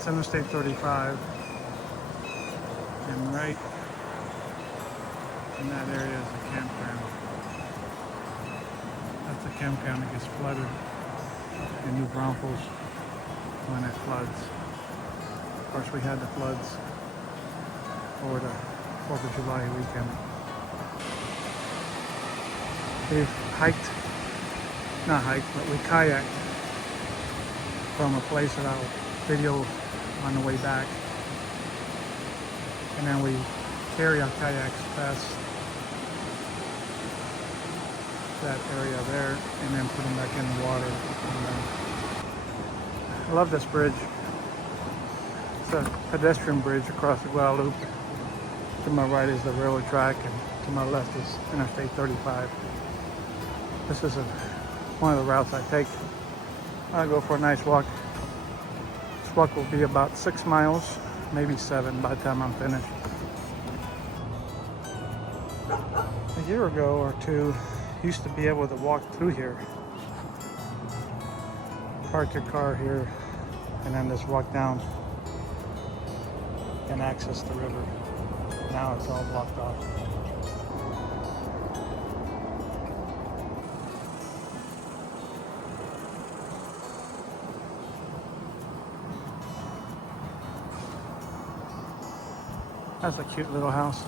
That's Interstate 35. And right in that area is a campground. That's a campground that gets flooded in New Braunfels when it floods. Of course, we had the floods over the 4th of July weekend. We've we kayaked from a place that I'll video on the way back. And then we carry our kayaks past that area there and then put them back in the water. I love this bridge. It's a pedestrian bridge across the Guadalupe. To my right is the railroad track and to my left is Interstate 35. This is one of the routes I take. I go for a nice walk. This walk will be about 6 miles, maybe 7 by the time I'm finished. A year ago or two, you used to be able to walk through here. Park your car here and then just walk down and access the river. Now it's all blocked off. That's a cute little house.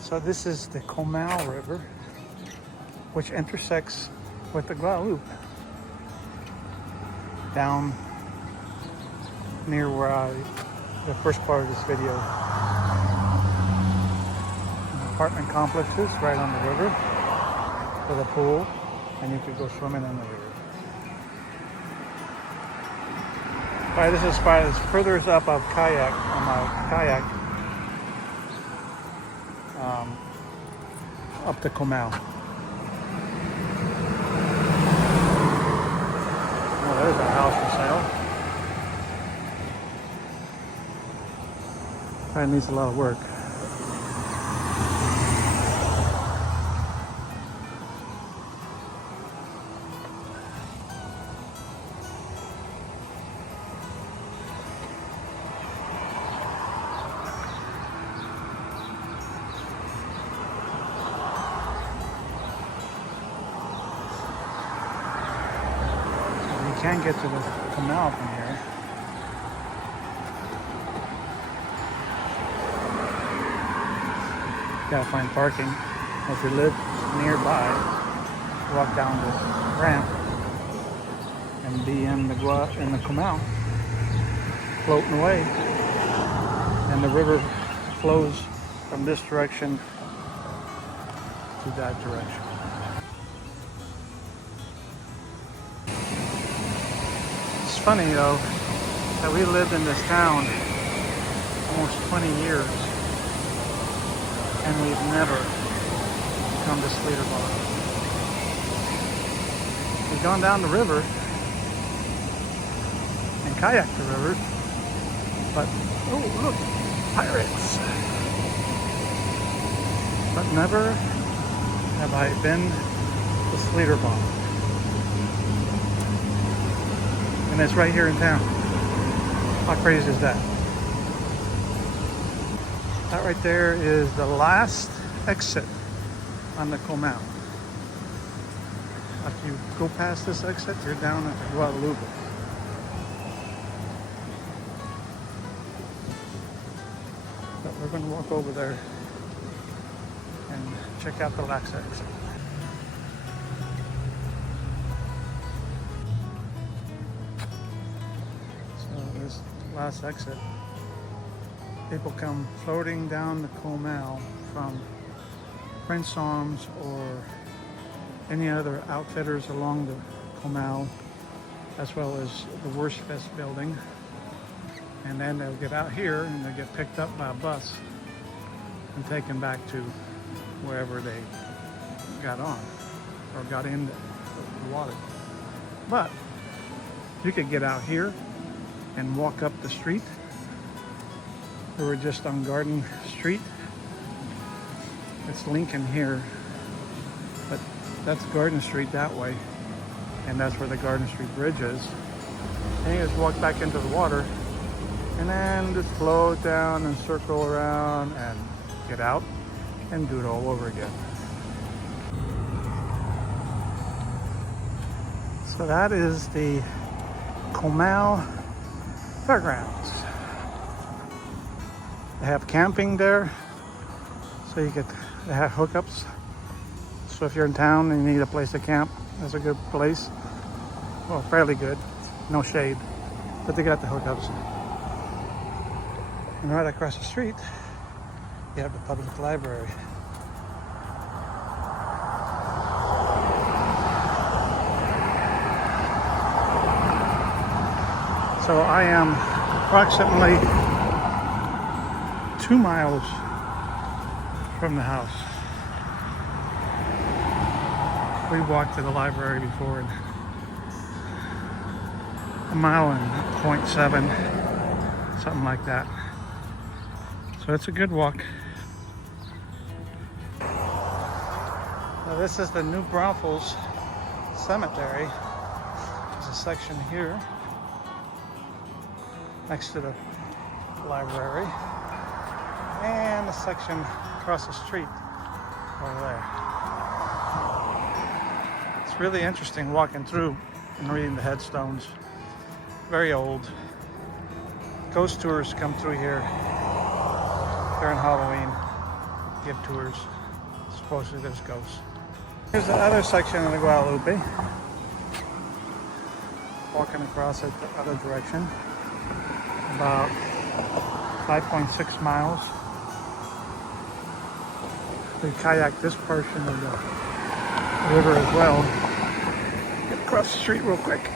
So this is the Comal River, which intersects with the Guadalupe down near where the first part of this video. An apartment complexes right on the river with a pool, and you could go swimming in the river. Alright, this is as far as furthest up I've kayaked on my kayak. Up to Comal. Oh, there's a house for sale. Probably needs a lot of work. Can get to the canal from here. Gotta find parking. If you live nearby, walk down this ramp and be in the canal, floating away. And the river flows from this direction to that direction. It's funny though that we lived in this town almost 20 years and we've never come to Sleederbach. We've gone down the river and kayaked the river, but oh look, pirates! But never have I been to Sleederbach. And it's right here in town. How crazy is that? That right there is the last exit on the Comal. If you go past this exit, you're down at the Guadalupe. But we're going to walk over there and check out the last exit. Last exit. People come floating down the Comal from Prince Arms or any other outfitters along the Comal, as well as the Worstfest building. And then they'll get out here and they'll get picked up by a bus and taken back to wherever they got on or got in the water. But you could get out here and walk up the street. We were just on Garden Street. It's Lincoln here, but that's Garden Street that way, and that's where the Garden Street Bridge is. And you just walk back into the water and then just float down and circle around and get out and do it all over again. So that is the Comal Fairgrounds. They have camping there, so they have hookups. So if you're in town and you need a place to camp, that's a good place. Well, fairly good, no shade, but they got the hookups. And right across the street, you have the public library. So I am approximately 2 miles from the house. We walked to the library before, and 1.7 miles, something like that. So it's a good walk. Now this is the new Braunfels Cemetery. There's a section here next to the library, and a section across the street over there. It's really interesting walking through and reading the headstones. Very old. Ghost tours come through here during Halloween, give tours. Supposedly there's ghosts. Here's the other section of the Guadalupe. Walking across it the other direction. About 5.6 miles. We kayak this portion of the river as well. Get across the street real quick.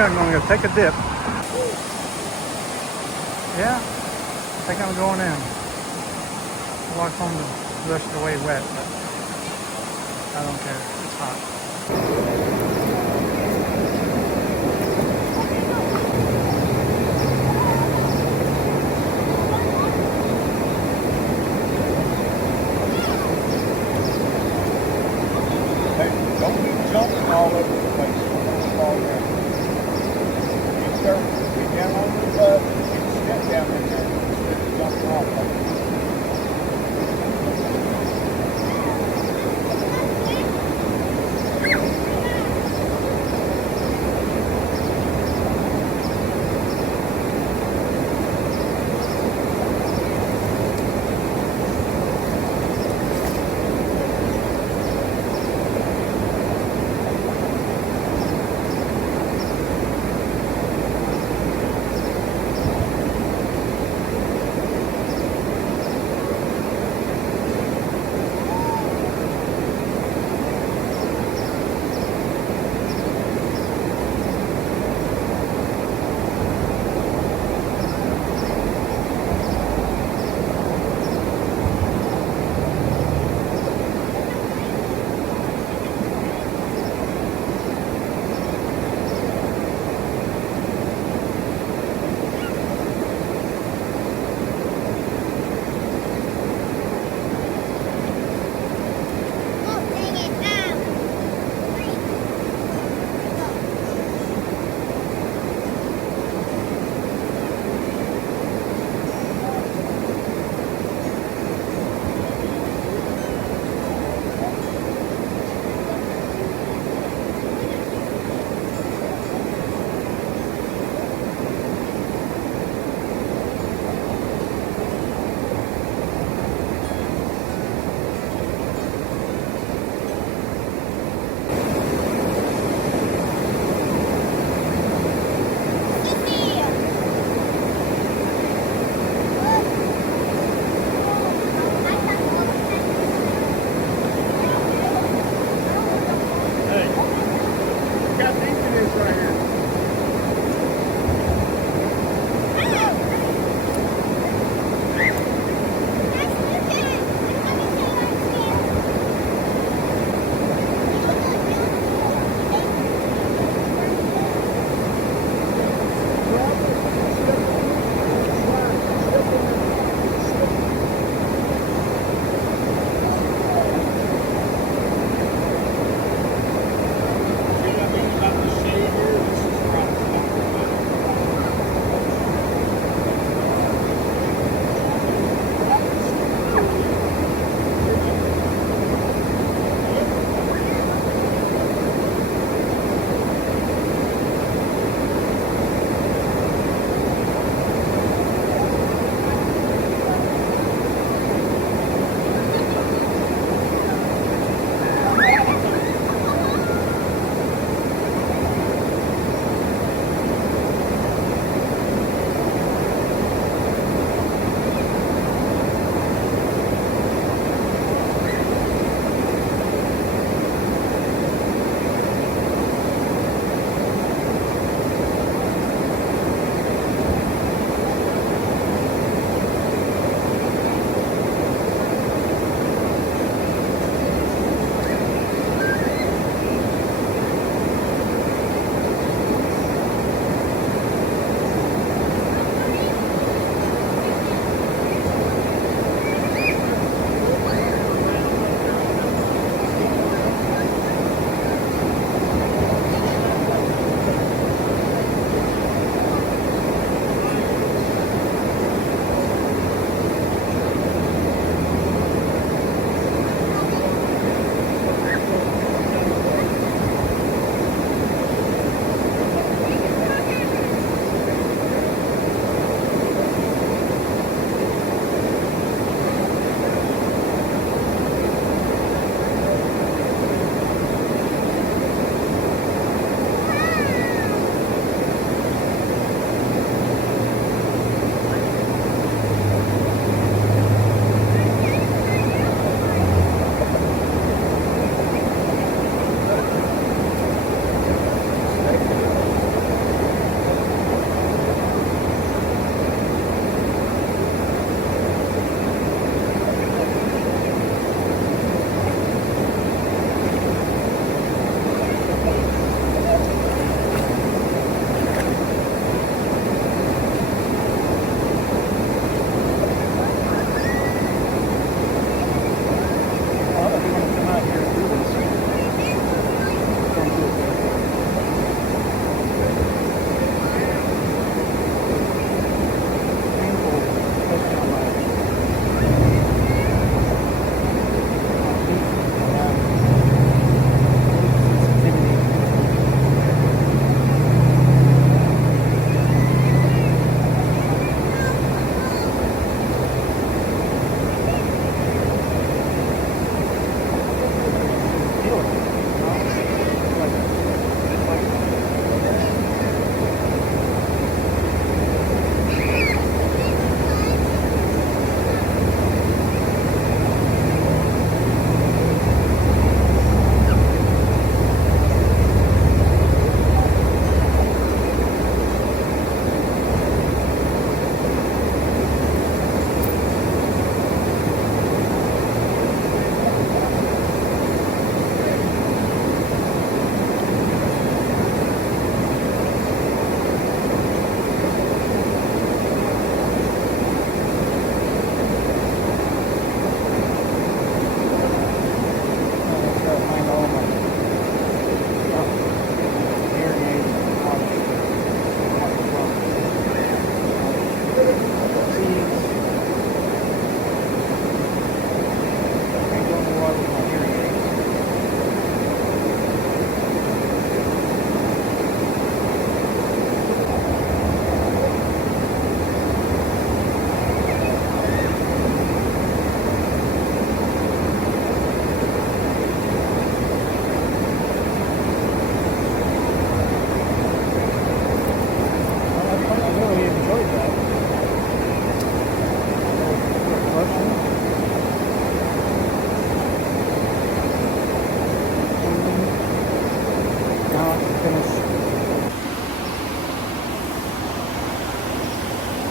I'm going to take a dip. Yeah, I think I'm going in. Walk home the rest of the way wet, but I don't care. It's hot. Hey, don't be jumping all over the place. Don't fall down. We down on the bus, you step down in there instead of jumping off.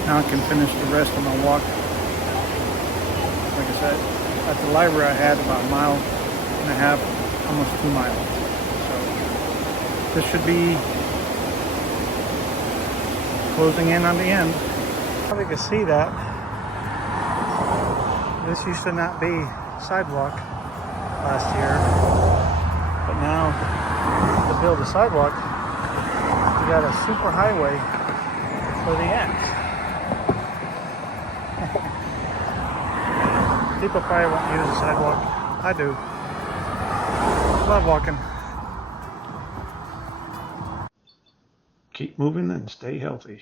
Now I can finish the rest of my walk. Like I said, at the library I had about a mile and a half, almost 2 miles. So this should be closing in on the end. Probably can see that. This used to not be sidewalk last year, but now to build a sidewalk, you got a super highway for the end. People probably won't use the sidewalk. I do. Love walking. Keep moving and stay healthy.